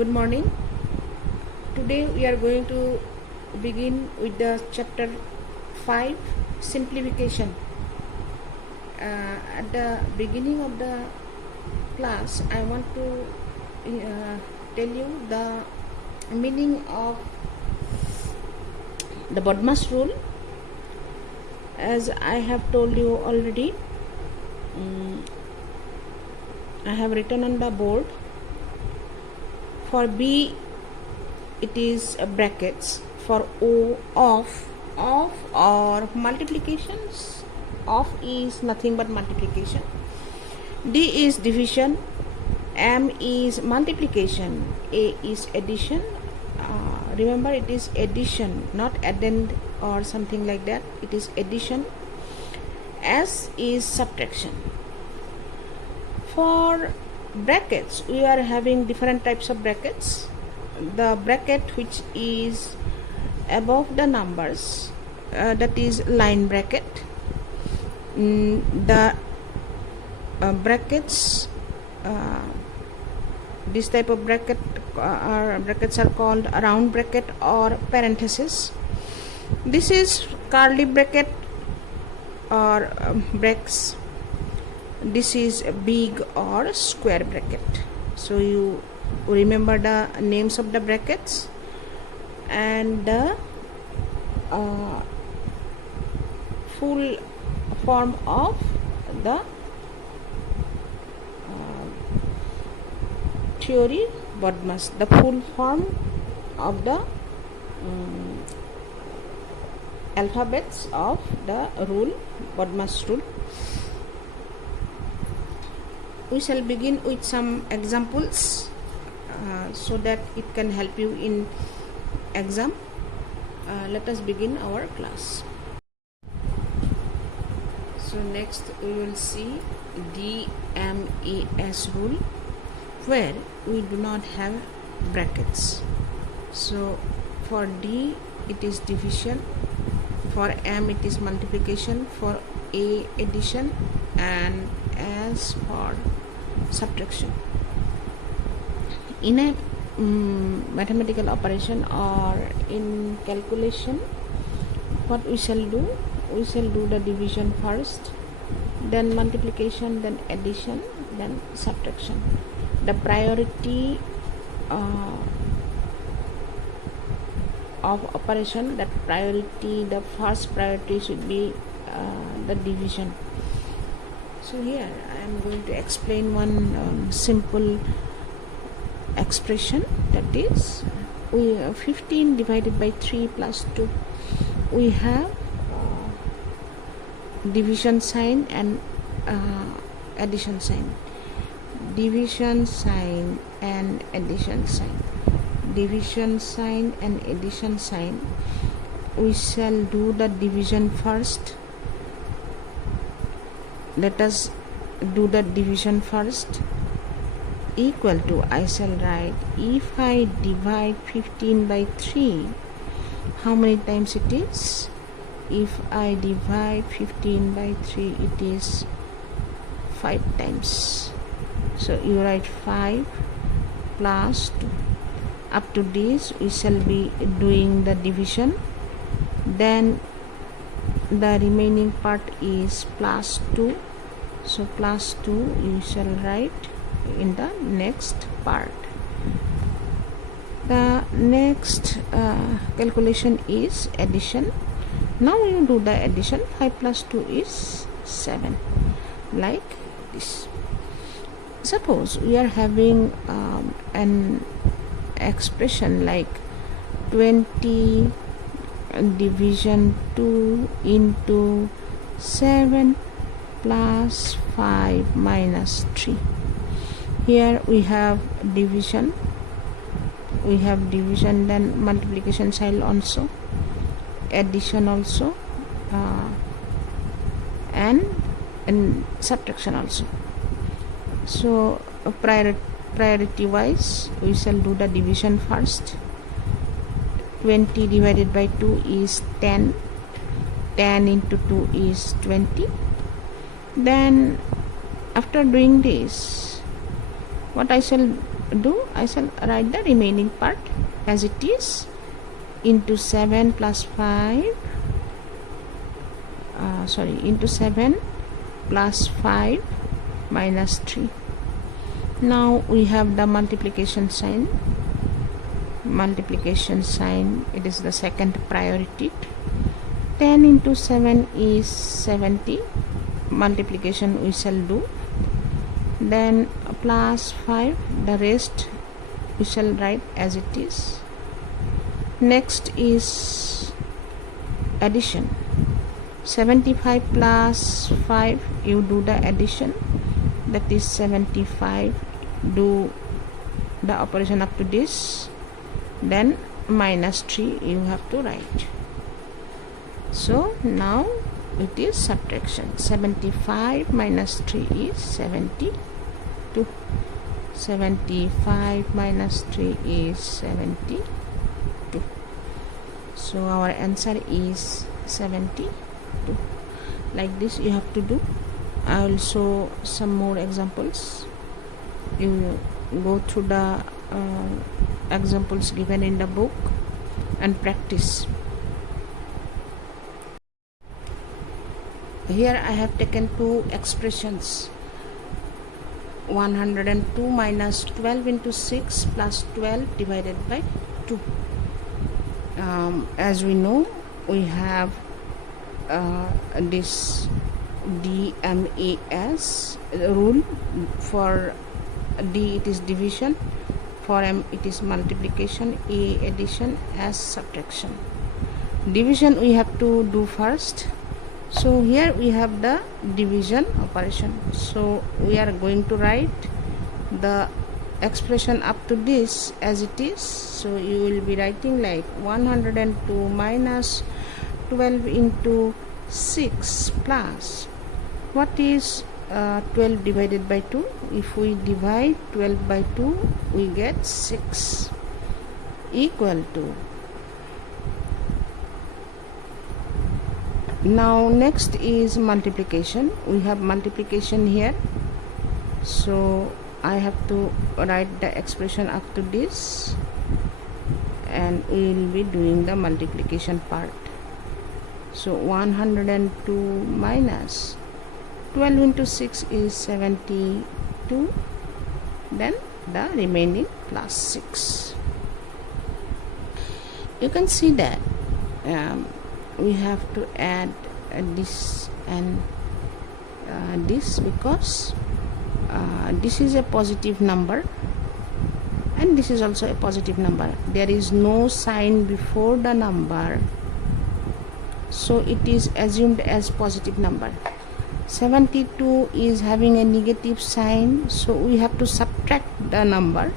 Good morning. Today we are going to begin with the chapter 5, simplification. At the beginning of the class, I want to tell you the meaning of the Bodmas rule. As I have told you already, I have written on the board. For B, it is brackets. For O, off or multiplications. Off is nothing but multiplication. D is division. M is multiplication. A is addition. Remember, it is addition, not addend or something like that. It is addition. S is subtraction. For brackets, we are having different types of brackets. The bracket which is above the numbers, that is line bracket. The brackets, this type of brackets are called round bracket or parenthesis. This is curly bracket or brackets. This is a big or square bracket. So you remember the names of the brackets and the full form of the theory Bodmas, the full form of the alphabets of the rule, Bodmas rule. We shall begin with some examples so that it can help you in exam. Let us begin our class. So next we will see DMES rule, where we do not have brackets. So for D it is division, for M it is multiplication, for A addition, and as for subtraction. In a mathematical operation or in calculation, what we shall do? We shall do the division first, then multiplication, then addition, then subtraction. The priority of operation, the first priority should be the division. So here I am going to explain one simple expression, that is, we 15 divided by 3 plus 2. We have division sign and addition sign. Division sign and addition sign. Division sign and addition sign. We shall do the division first. Let us do the division first. Equal to, I shall write, if I divide 15 by 3, how many times it is? If I divide 15 by 3, it is 5 times. So you write 5 plus 2. Up to this we shall be doing the division. Then the remaining part is plus 2. So plus 2 you shall write in the next part. The next calculation is addition. Now you do the addition. 5 plus 2 is 7, like this. Suppose we are having an expression like 20 division 2 into 7 plus 5 minus 3. Here we have division, then multiplication sign also, addition also, and subtraction also. So priority wise we shall do the division first. 20 divided by 2 is 10. 10 into 2 is 20. Then after doing this, what I shall do? I shall write the remaining part as it is, into 7 plus 5, into 7 plus 5 minus 3. Now we have the multiplication sign. It is the second priority. 10 into 7 is 70. Multiplication we shall do. Then plus 5, the rest we shall write as it is. Next is addition. 75 plus 5, you do the addition, that is 75. Do the operation up to this, then minus 3 you have to write. So now it is subtraction. 75 minus 3 is 72. 75 minus 3 is 72. So our answer is 72. Like this you have to do. I will show some more examples. You go through the examples given in the book and practice. Here I have taken two expressions. 102 minus 12 into 6 plus 12 divided by 2. As we know, we have this DMAS rule. For D it is division, for M it is multiplication, A addition, S subtraction. Division we have to do first. So here we have the division operation. So we are going to write the expression up to this as it is. So you will be writing like 102 minus 12 into 6 plus, what is 12 divided by 2? If we divide 12 by 2, we get 6, equal to. Now next is multiplication. We have multiplication here, so I have to write the expression up to this, and we will be doing the multiplication part. So 102 minus 12 into 6 is 72, then the remaining plus 6. You can see that we have to add this and this, because this is a positive number and this is also a positive number. There is no sign before the number, so it is assumed as positive number. 72 is having a negative sign, so we have to subtract the number.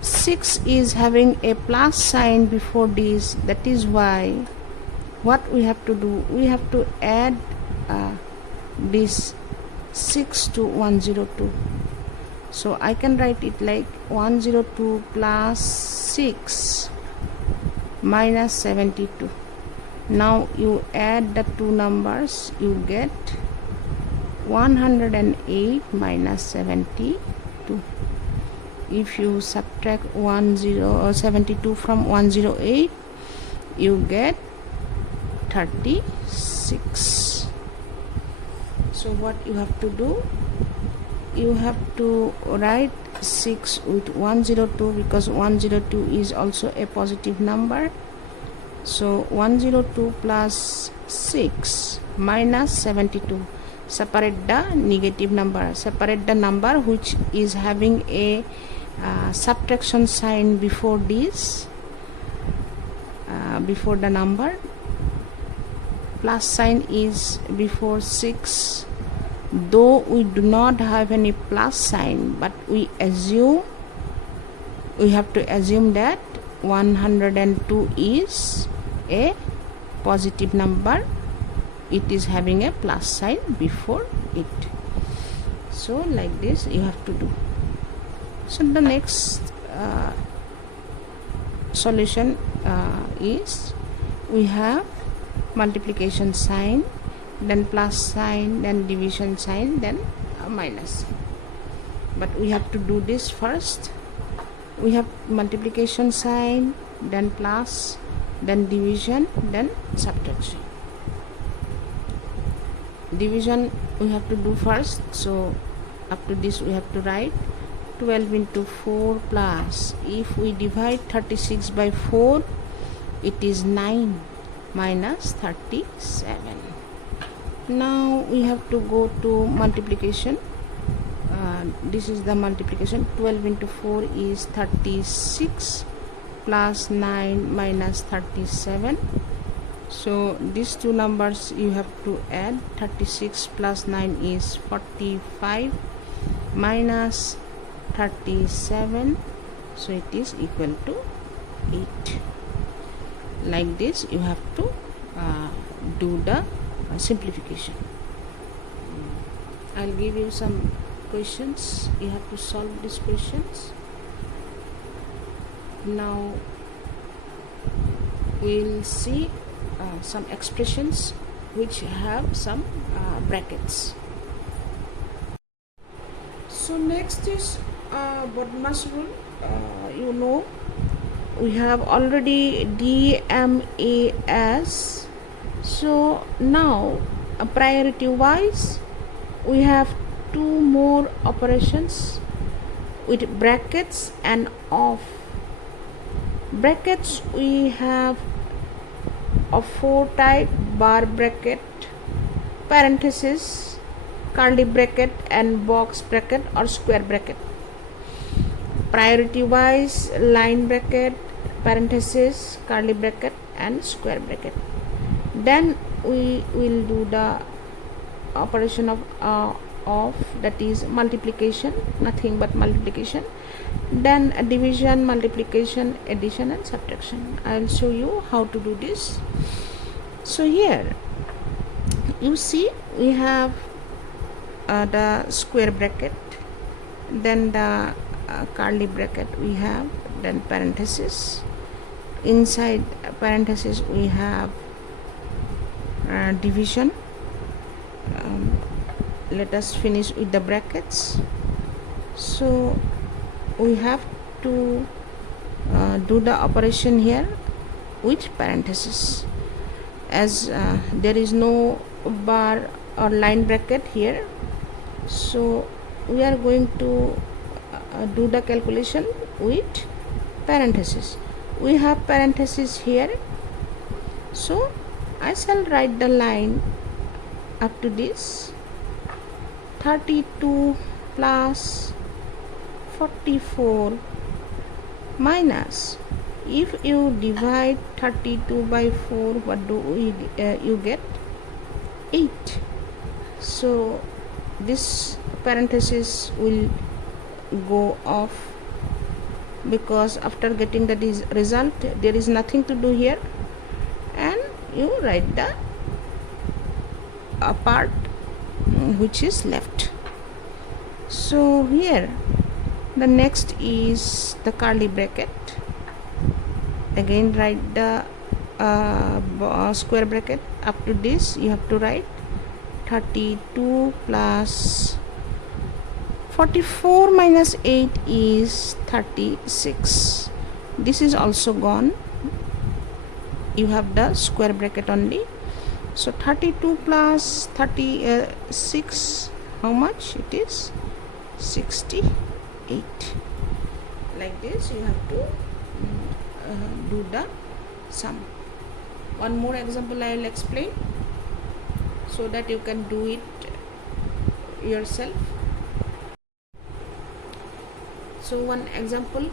6 is having a plus sign before this, that is why what we have to do, we have to add this 6 to 102. So I can write it like 102 plus 6 minus 72. Now you add the two numbers, you get 108 minus 72. If you subtract 72 from 108, you get 36. So what you have to do, you have to write 6 with 102, because 102 is also a positive number. So 102 plus 6 minus 72. Separate the negative number, separate the number which is having a subtraction sign before this, before the number. Plus sign is before 6, though we do not have any plus sign, but we have to assume that 102 is a positive number, it is having a plus sign before it. So like this you have to do. So the next solution is, we have multiplication sign, then plus sign, then division sign, then minus. but we have to do this first. We have multiplication sign, then plus, then division, then subtraction. Division we have to do first, so up to this we have to write 12 into 4 plus, if we divide 36 by 4, it is 9 minus 37. Now we have to go to multiplication. This is the multiplication. 12 into 4 is 36 plus 9 minus 37. So these two numbers you have to add. 36 plus 9 is 45 minus 37, so it is equal to 8. Like this you have to do the simplification. I'll give you some questions, you have to solve these questions. Now we'll see some expressions which have some brackets. So next is Bodmas rule. You know, we have already DMAS. So now priority wise we have two more operations with brackets and off. Brackets we have a 4 type: bar bracket, parenthesis, curly bracket, and box bracket or square bracket. Priority wise, line bracket, parenthesis, curly bracket, and square bracket. Then we will do the operation of that is multiplication, nothing but multiplication, then division, multiplication, addition, and subtraction. I will show you how to do this. So here you see we have the square bracket, then the curly bracket we have, then parenthesis, inside parenthesis we have division. Let us finish with the brackets. So we have to do the operation here with parenthesis, as there is no bar or line bracket here, so we are going to do the calculation with parenthesis. We have parenthesis here, so I shall write the line up to this: 32 plus 44 minus, if you divide 32 by 4, what do you get? 8. So this parenthesis will go off, because after getting the result there is nothing to do here, and you write the part which is left. So here the next is the curly bracket. Again write the square bracket. Up to this you have to write 32 plus 44 minus 8 is 36. This is also gone, you have the square bracket only. So 32 plus 36, how much it is? 68. Like this you have to do the sum. One more example I will explain so that you can do it yourself. So one example,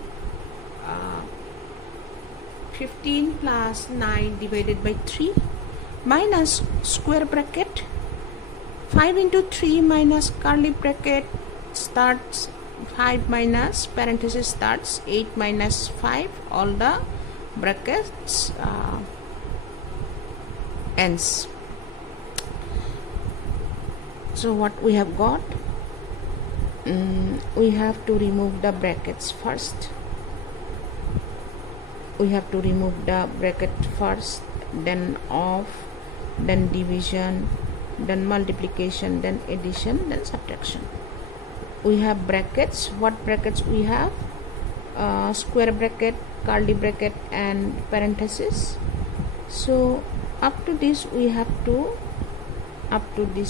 15 plus 9 divided by 3 minus square bracket 5 into 3 minus curly bracket starts 5 minus parenthesis starts 8 minus 5, all the brackets ends. So what we have got, we have to remove the brackets first. We have to remove the bracket first, then off, then division, then multiplication, then addition, then subtraction. we have brackets. What brackets we have? Square bracket, curly bracket, and parenthesis. So up to this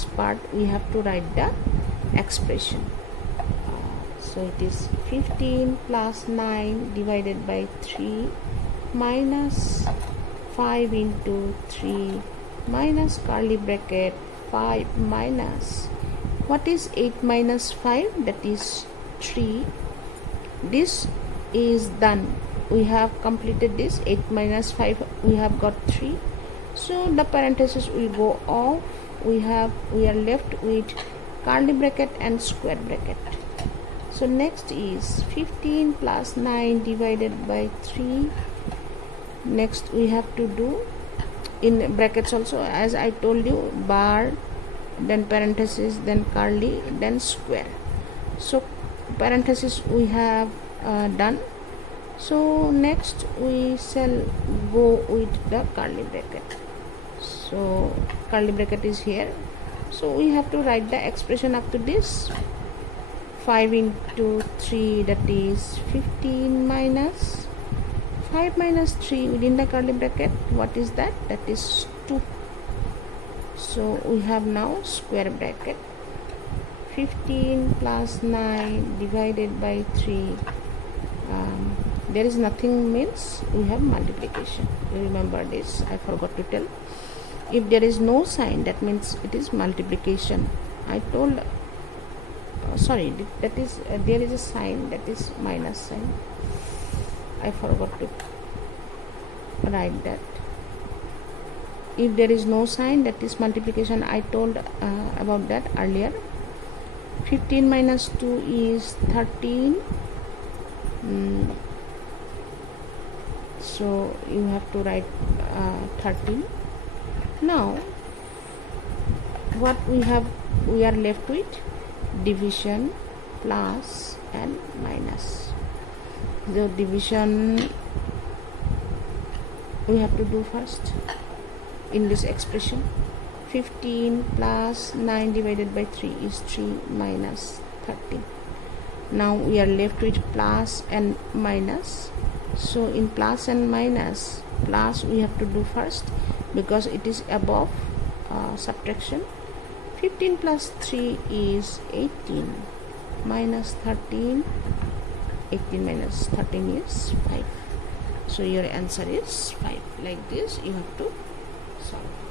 part we have to write the expression. So it is 15 plus 9 divided by 3 minus 5 into 3 minus curly bracket 5 minus, what is 8 minus 5? That is 3. This is done. We have completed this. 8 minus 5, we have got 3. So the parenthesis will go off. We are left with curly bracket and square bracket. So next is 15 plus 9 divided by 3. Next we have to do in brackets also, as I told you, bar, then parenthesis, then curly, then square. So parenthesis we have done. So next we shall go with the curly bracket. So curly bracket is here. So we have to write the expression up to this. 5 into 3, that is 15 minus 5 minus 3 within the curly bracket. What is that? That is 2. So we have now square bracket. 15 plus 9 divided by 3. There is nothing means we have multiplication. You remember this, I forgot to tell. If there is no sign, that means it is multiplication. I told, sorry, that is there is a sign, that is minus sign. I forgot to write that. If there is no sign, that is multiplication. I told about that earlier. 15 minus 2 is 13. So you have to write 13. Now what we are left with division, plus and minus. The division we have to do first in this expression. 15 plus 9 divided by 3 is 3 minus 13. Now we are left with plus and minus. So in plus and minus, plus we have to do first because it is above subtraction. 15 plus 3 is 18 minus 13. 18 minus 13 is 5. So your answer is 5. Like this you have to solve.